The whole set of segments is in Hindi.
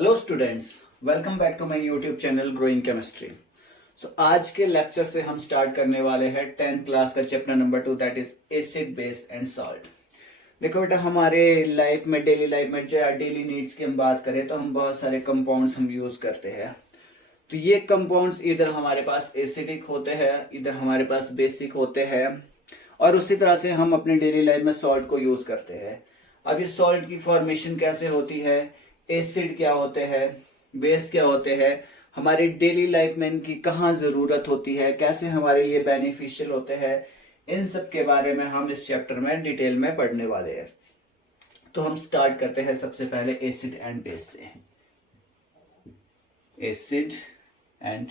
Hello students, welcome back to my YouTube channel growing chemistry. आज के लेक्चर से हम स्टार्ट करने वाले हैं 10th क्लास का chapter number 2, that is acid base and salt. देखो बेटा, हमारे लाइफ में, डेली लाइफ में, जो डेली नीड्स की हम बात करें तो हम बहुत सारे कंपाउंड्स हम यूज करते हैं। तो ये कंपाउंड्स इधर हमारे पास एसिडिक होते हैं, इधर हमारे पास बेसिक होते हैं, और उसी तरह से हम अपनी डेली लाइफ में सॉल्ट को यूज करते हैं। अब ये सॉल्ट की फॉर्मेशन कैसे होती है, एसिड क्या होते हैं, बेस क्या होते हैं, हमारी डेली लाइफ में इनकी कहाँ जरूरत होती है, कैसे हमारे लिए बेनिफिशियल होते हैं, इन सब के बारे में हम इस चैप्टर में डिटेल में पढ़ने वाले हैं। तो हम स्टार्ट करते हैं सबसे पहले एसिड एंड बेस से। एसिड एंड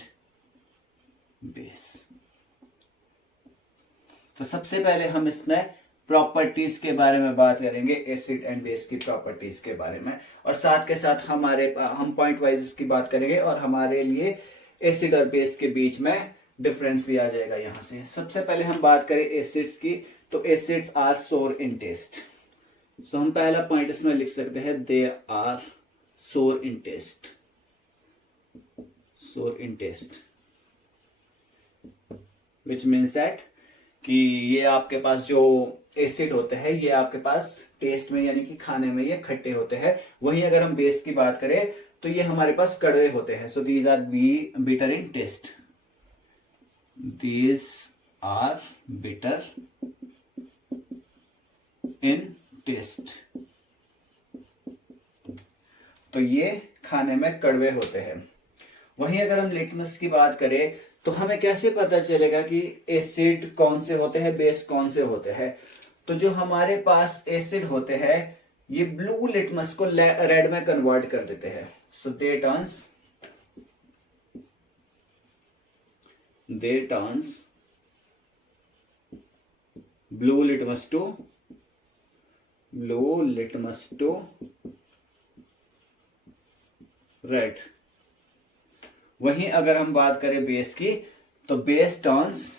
बेस, तो सबसे पहले हम इसमें प्रॉपर्टीज के बारे में बात करेंगे, एसिड एंड बेस की प्रॉपर्टीज के बारे में, और साथ के साथ हम पॉइंट वाइज इसकी बात करेंगे और हमारे लिए एसिड और बेस के बीच में डिफरेंस भी आ जाएगा यहां से। सबसे पहले हम बात करें एसिड्स की, तो एसिड्स आर सोर इन टेस्ट। सो हम पहला पॉइंट इसमें लिख सकते हैं, दे आर सोर इन टेस्ट। सोर इन टेस्ट विच मीन्स दैट कि ये आपके पास जो एसिड होते हैं ये आपके पास टेस्ट में यानी कि खाने में ये खट्टे होते हैं। वहीं अगर हम बेस की बात करें तो ये हमारे पास कड़वे होते हैं। So these are bitter in taste. These are bitter in taste, तो ये खाने में कड़वे होते हैं। वहीं अगर हम लिटमस की बात करें तो हमें कैसे पता चलेगा कि एसिड कौन से होते हैं, बेस कौन से होते हैं। तो जो हमारे पास एसिड होते हैं ये ब्लू लिटमस को रेड में कन्वर्ट कर देते हैं। So they turns blue litmus to red. वहीं अगर हम बात करें बेस की तो base turns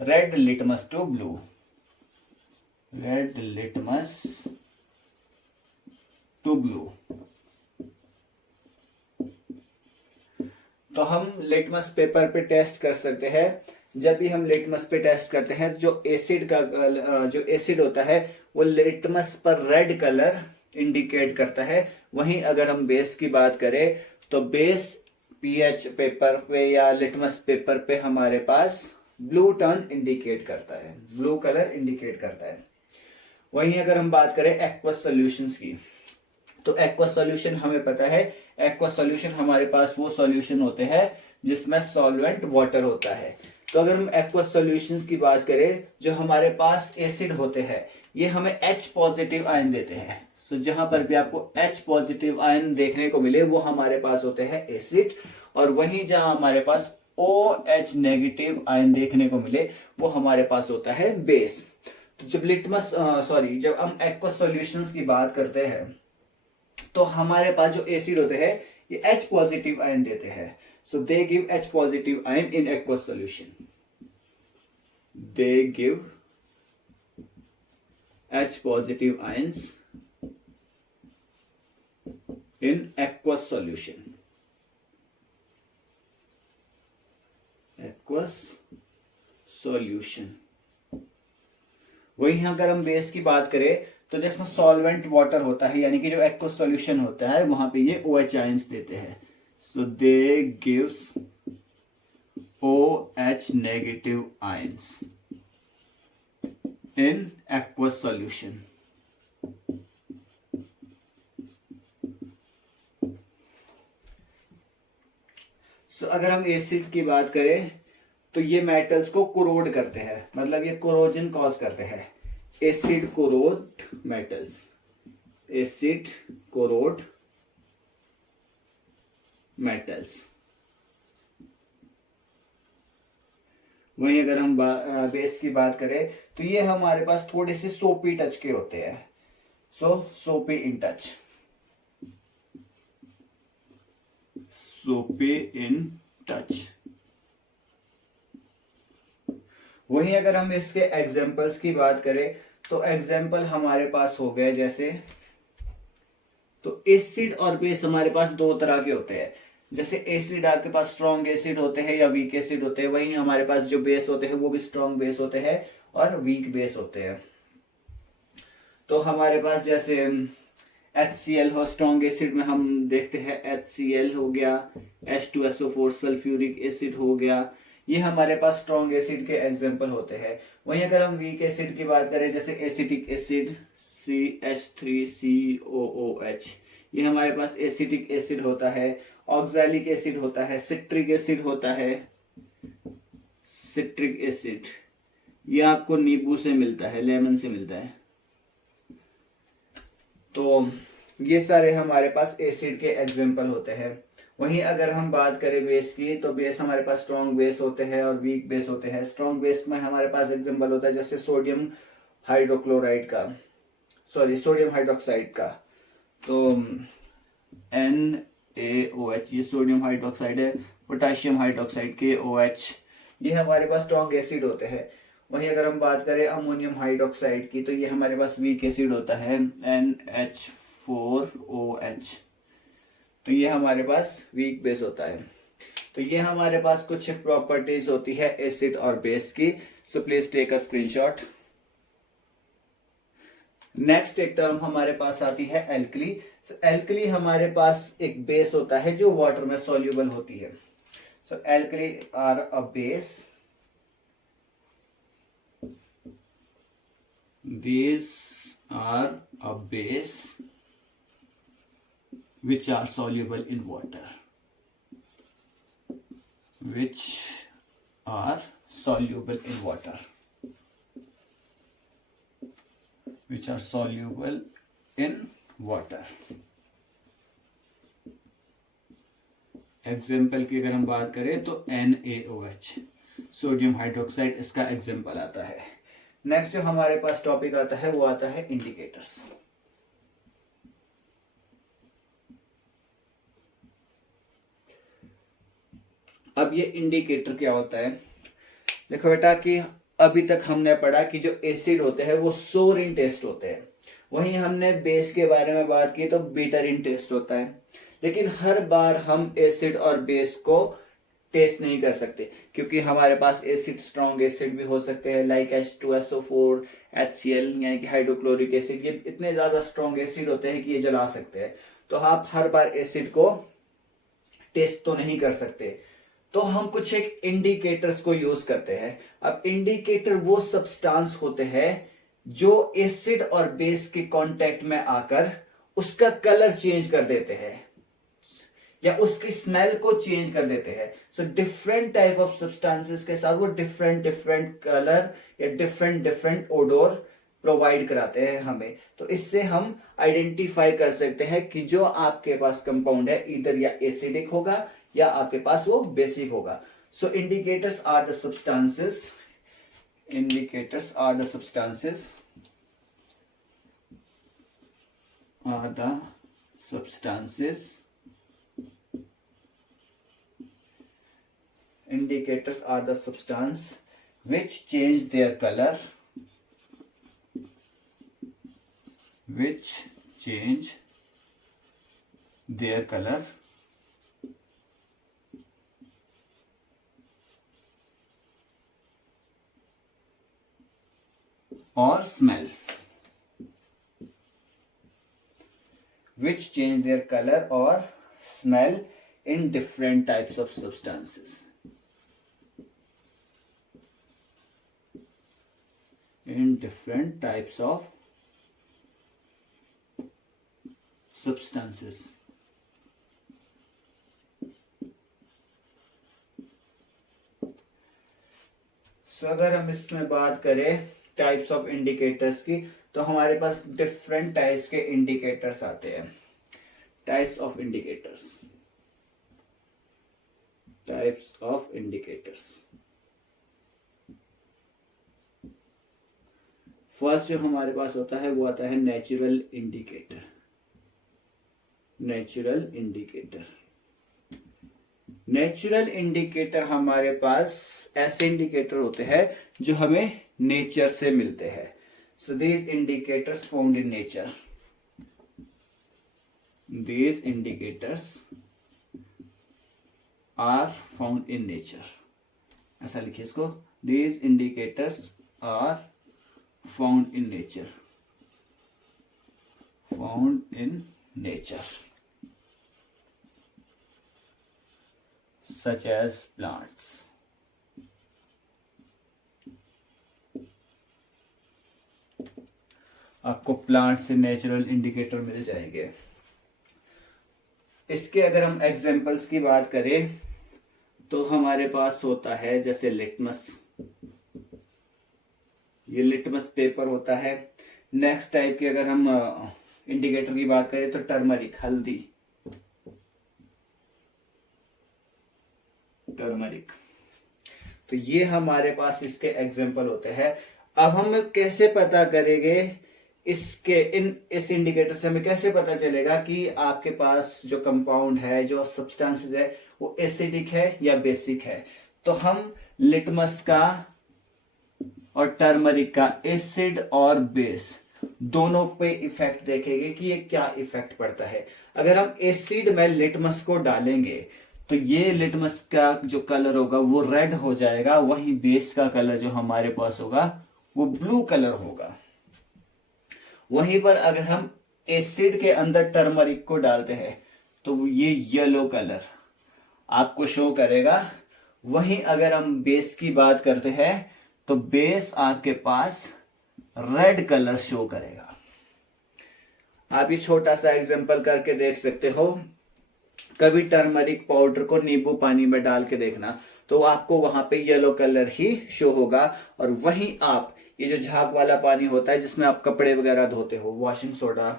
red litmus to blue. तो हम लिटमस पेपर पे टेस्ट कर सकते हैं। जब भी हम लिटमस पे टेस्ट करते हैं, जो एसिड होता है वो लिटमस पर रेड कलर इंडिकेट करता है। वहीं अगर हम बेस की बात करें तो बेस पीएच पेपर पे या लिटमस पेपर पे हमारे पास ब्लू कलर इंडिकेट करता है। वहीं अगर हम बात करें एक्वस सॉल्यूशंस की, तो एक्वस सॉल्यूशन हमें पता है, एक्वस सॉल्यूशन हमारे पास वो सॉल्यूशन होते हैं जिसमें सॉल्वेंट वाटर होता है। तो अगर हम एक्वस सॉल्यूशंस की बात करें, जो हमारे पास एसिड होते हैं ये हमें H पॉजिटिव आयन देते हैं। सो जहां पर भी आपको H पॉजिटिव आयन देखने को मिले वो हमारे पास होते हैं एसिड, और वहीं जहां हमारे पास OH नेगेटिव आयन देखने को मिले वो हमारे पास होता है बेस। तो जब हम एक्वस सॉल्यूशंस की बात करते हैं तो हमारे पास जो एसिड होते हैं ये H पॉजिटिव आयन देते हैं। So they give H positive ion in aqueous solution. They give H positive ions in aqueous solution. वहीं अगर हम बेस की बात करें तो जिसमें सॉल्वेंट वाटर होता है यानी कि जो एक्वस सॉल्यूशन होता है वहां पे ये OH आयंस देते हैं। So they gives OH negative ions in aqueous solution. अगर हम एसिड की बात करें तो ये मेटल्स को कोरोड करते हैं, मतलब ये कोरोजन कॉज करते हैं। Acid corrode metals. वहीं अगर हम बेस की बात करें तो ये हमारे पास थोड़े से सोपी टच के होते हैं। सोपी इन टच। वहीं अगर हम इसके एग्जाम्पल्स की बात करें तो एग्जाम्पल हमारे पास हो गए जैसे, तो एसिड और बेस हमारे पास दो तरह के होते हैं। जैसे एसिड आपके पास स्ट्रॉन्ग एसिड होते हैं या वीक एसिड होते हैं, वहीं हमारे पास जो बेस होते हैं वो भी स्ट्रॉन्ग बेस होते हैं और वीक बेस होते हैं। तो हमारे पास जैसे HCl हो, स्ट्रॉन्ग एसिड में हम देखते हैं HCl हो गया, H2SO4 सल्फ्यूरिक एसिड हो गया, ये हमारे पास स्ट्रॉन्ग एसिड के एग्जाम्पल होते हैं। वहीं अगर हम वीक एसिड की बात करें जैसे एसिटिक एसिड CH3COOH, ये हमारे पास एसिटिक एसिड होता है। ऑक्सैलिक एसिड होता है, सिट्रिक एसिड होता है, सिट्रिक एसिड ये आपको नींबू से मिलता है, लेमन से मिलता है। तो ये सारे हमारे पास एसिड के एग्जाम्पल होते हैं। वहीं अगर हम बात करें बेस की, तो बेस हमारे पास स्ट्रॉन्ग बेस होते हैं और वीक बेस होते हैं। स्ट्रॉन्ग बेस में हमारे पास एग्जाम्पल होता है जैसे सोडियम हाइड्रोक्लोराइड का, सॉरी सोडियम हाइड्रोक्साइड का, तो NaOH ये सोडियम हाइड्रोक्साइड है, पोटेशियम हाइड्रोक्साइड KOH ये हमारे पास स्ट्रॉन्ग एसिड होते हैं। वहीं अगर हम बात करें अमोनियम हाइड्रोक्साइड की, तो ये हमारे पास वीक एसिड होता है NH4OH, तो ये हमारे पास वीक बेस होता है। तो ये हमारे पास कुछ प्रॉपर्टीज होती है एसिड और बेस की। So please take a screenshot. Next एक टर्म हमारे पास आती है एल्कली। सो एल्कली हमारे पास एक बेस होता है जो वाटर में सॉल्यूबल होती है। So alkali are a base, these are a base which are soluble in water, which are soluble in water, which are soluble in water। Example की अगर हम बात करें तो NaOH सोडियम हाइड्रोक्साइड इसका एग्जाम्पल आता है। नेक्स्ट जो हमारे पास टॉपिक आता है वो आता है इंडिकेटर्स। अब ये इंडिकेटर क्या होता है, देखो बेटा कि अभी तक हमने पढ़ा कि जो एसिड होते हैं वो सोर इन टेस्ट होते हैं, वहीं हमने बेस के बारे में बात की तो बीटर इन टेस्ट होता है। लेकिन हर बार हम एसिड और बेस को टेस्ट नहीं कर सकते क्योंकि हमारे पास एसिड स्ट्रॉन्ग एसिड भी हो सकते हैं लाइक H2SO4 HCl यानी कि हाइड्रोक्लोरिक एसिड, ये इतने ज्यादा स्ट्रॉन्ग एसिड होते हैं कि ये जला सकते हैं। तो आप हर बार एसिड को टेस्ट तो नहीं कर सकते, तो हम कुछ एक इंडिकेटर्स को यूज करते हैं। अब इंडिकेटर वो सब्सटेंस होते हैं जो एसिड और बेस के कांटेक्ट में आकर उसका कलर चेंज कर देते हैं या उसकी स्मेल को चेंज कर देते हैं। So different type of substances के साथ वो डिफरेंट डिफरेंट कलर या डिफरेंट डिफरेंट ओडोर प्रोवाइड कराते हैं हमें। तो इससे हम आइडेंटिफाई कर सकते हैं कि जो आपके पास कंपाउंड है इधर या एसिडिक होगा या आपके पास वो बेसिक होगा। So indicators are the substances, indicators are the substances, indicators are the substance which change their color, or smell, which change their color or smell in different types of substances. In different types of substances. So अगर हम इसमें बात करें टाइप्स ऑफ इंडिकेटर्स की, तो हमारे पास डिफरेंट टाइप्स के इंडिकेटर्स आते हैं। टाइप्स ऑफ इंडिकेटर्स, फर्स्ट जो हमारे पास होता है वो आता है नेचुरल इंडिकेटर। नेचुरल इंडिकेटर हमारे पास ऐसे इंडिकेटर होते हैं जो हमें नेचर से मिलते हैं. So these indicators found in nature. These indicators are found in nature. ऐसा लिखिए इसको. These indicators are found in nature. Found in nature. Such as plants. आपको प्लांट से नेचुरल इंडिकेटर मिल जाएंगे. इसके अगर हम एग्जाम्पल्स की बात करें तो हमारे पास होता है जैसे लिटमस. ये लिटमस पेपर होता है. नेक्स्ट टाइप की अगर हम इंडिकेटर की बात करें तो टर्मरिक, हल्दी, टर्मरिक. तो ये हमारे पास इसके एग्जाम्पल होते हैं. अब हम कैसे पता करेंगे इस इंडिकेटर से हमें कैसे पता चलेगा कि आपके पास जो कंपाउंड है, जो सब्सटेंसेस है, वो एसिडिक है या बेसिक है. तो हम लिटमस का और टर्मरिक का एसिड और बेस दोनों पे इफेक्ट देखेंगे कि ये क्या इफेक्ट पड़ता है. अगर हम एसिड में लिटमस को डालेंगे तो ये लिटमस का जो कलर होगा वो रेड हो जाएगा, वही बेस का कलर जो हमारे पास होगा वो ब्लू कलर होगा. वहीं पर अगर हम एसिड के अंदर टर्मरिक को डालते हैं तो ये येलो कलर आपको शो करेगा. वहीं अगर हम बेस की बात करते हैं तो बेस आपके पास रेड कलर शो करेगा. आप ये छोटा सा एग्जांपल करके देख सकते हो. कभी टर्मरिक पाउडर को नींबू पानी में डाल के देखना तो आपको वहां पे येलो कलर ही शो होगा. और वहीं आप ये जो झाग वाला पानी होता है जिसमें आप कपड़े वगैरह धोते हो, वॉशिंग सोडा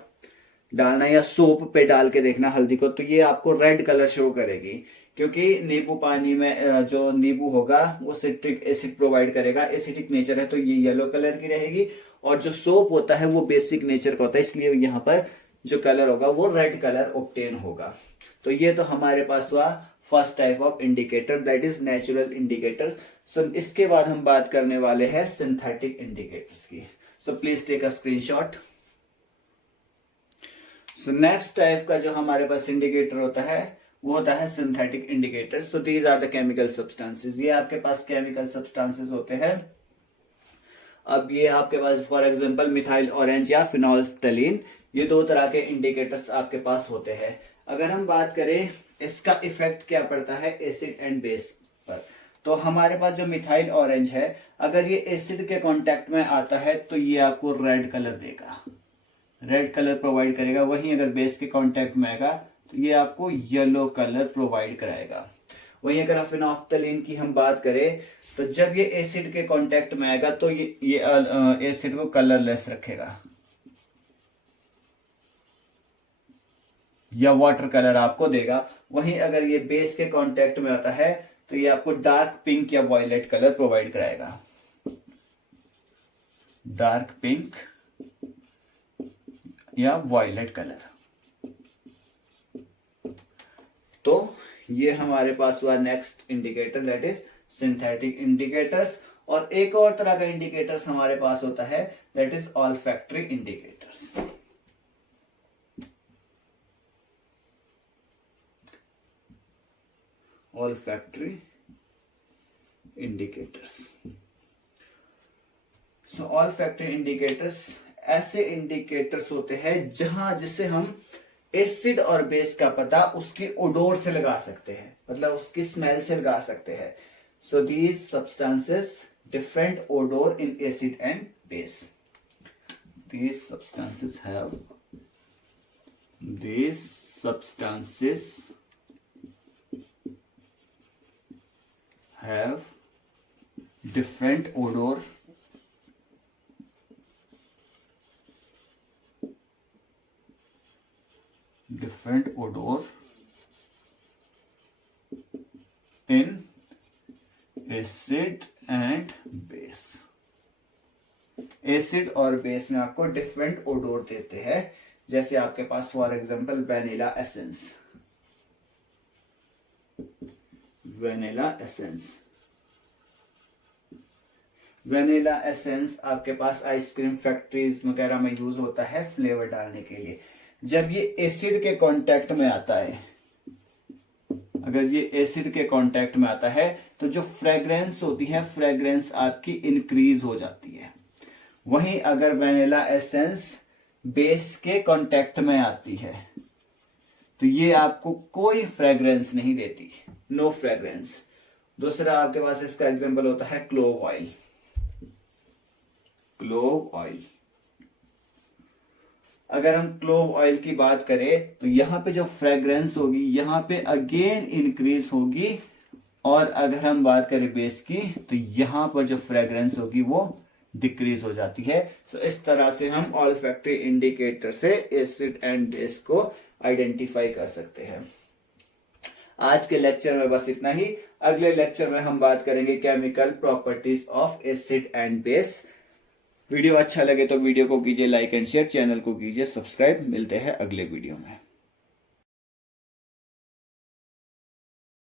डालना या सोप पे डाल के देखना हल्दी को, तो ये आपको रेड कलर शो करेगी. क्योंकि नींबू पानी में जो नींबू होगा वो सिट्रिक एसिड प्रोवाइड करेगा, एसिडिक नेचर है तो ये येलो कलर की रहेगी. और जो सोप होता है वो बेसिक नेचर का होता है, इसलिए यहाँ पर जो कलर होगा वो रेड कलर ऑब्टेन होगा. तो ये तो हमारे पास हुआ first type of indicator, that is natural indicators. So इसके बाद हम बात करने वाले हैं सिंथेटिक इंडिकेटर्स की. So please take a screenshot. So next type का जो हमारे पास इंडिकेटर होता है वो होता है synthetic indicators. So these are the chemical substances. ये आपके पास केमिकल सब्सटेंसेस होते हैं. अब ये आपके पास फॉर एग्जांपल मिथाइल ऑरेंज या फिनोल्फ्थलीन, ये दो तरह के इंडिकेटर्स आपके पास होते हैं. अगर हम बात करें इसका इफेक्ट क्या पड़ता है एसिड एंड बेस पर, तो हमारे पास जो मिथाइल ऑरेंज है अगर ये एसिड के कांटेक्ट में आता है तो ये आपको रेड कलर देगा, रेड कलर प्रोवाइड करेगा. वहीं अगर बेस के कांटेक्ट में आएगा तो ये आपको येलो कलर प्रोवाइड कराएगा. वहीं अगर फिनोल्फ्थलीन की हम बात करें तो जब ये एसिड के कांटेक्ट में आएगा तो ये एसिड को कलरलेस रखेगा या वाटर कलर आपको देगा. वहीं अगर ये बेस के कांटेक्ट में आता है तो ये आपको डार्क पिंक या वॉयलेट कलर प्रोवाइड कराएगा. डार्क पिंक या वॉयलेट कलर. तो ये हमारे पास हुआ next indicator, that is synthetic indicators. और एक और तरह का इंडिकेटर्स हमारे पास होता है that is olfactory indicators. olfactory indicators. So olfactory indicators ऐसे इंडिकेटर्स होते हैं जहां जिसे हम एसिड और बेस का पता उसकी ओडोर से लगा सकते हैं, मतलब उसकी स्मेल से लगा सकते हैं. So these substances different odour in acid and base. These substances have different odor in acid and base. Acid और बेस में आपको डिफरेंट ओडोर देते हैं. जैसे आपके पास for example vanilla essence, vanilla essence. Vanilla essence आपके पास आइसक्रीम फैक्ट्रीज वगैरह में यूज होता है फ्लेवर डालने के लिए। जब ये एसिड के कांटेक्ट में आता है, अगर ये एसिड के कांटेक्ट में आता है तो जो फ्रेग्रेंस होती है, फ्रेग्रेंस आपकी इंक्रीज हो जाती है। वहीं अगर वेनिला एसेंस बेस के कांटेक्ट में आती है तो ये आपको कोई फ्रेग्रेंस नहीं देती, नो फ्रेग्रेंस। दूसरा आपके पास इसका एग्जांपल होता है क्लोव ऑयल। क्लोव ऑयल, अगर हम क्लोव ऑयल की बात करें तो यहां पे जो फ्रेग्रेंस होगी यहां पे अगेन इंक्रीज होगी, और अगर हम बात करें बेस की तो यहां पर जो फ्रेग्रेंस होगी वो डिक्रीज हो जाती है। सो इस तरह से हम ऑल्फैक्टरी इंडिकेटर से एसिड एंड बेस को आइडेंटिफाई कर सकते हैं। आज के लेक्चर में बस इतना ही। अगले लेक्चर में हम बात करेंगे chemical properties of acid and base. Video अच्छा लगे तो वीडियो को कीजिए लाइक एंड शेयर, चैनल को कीजिए सब्सक्राइब। मिलते हैं अगले वीडियो में।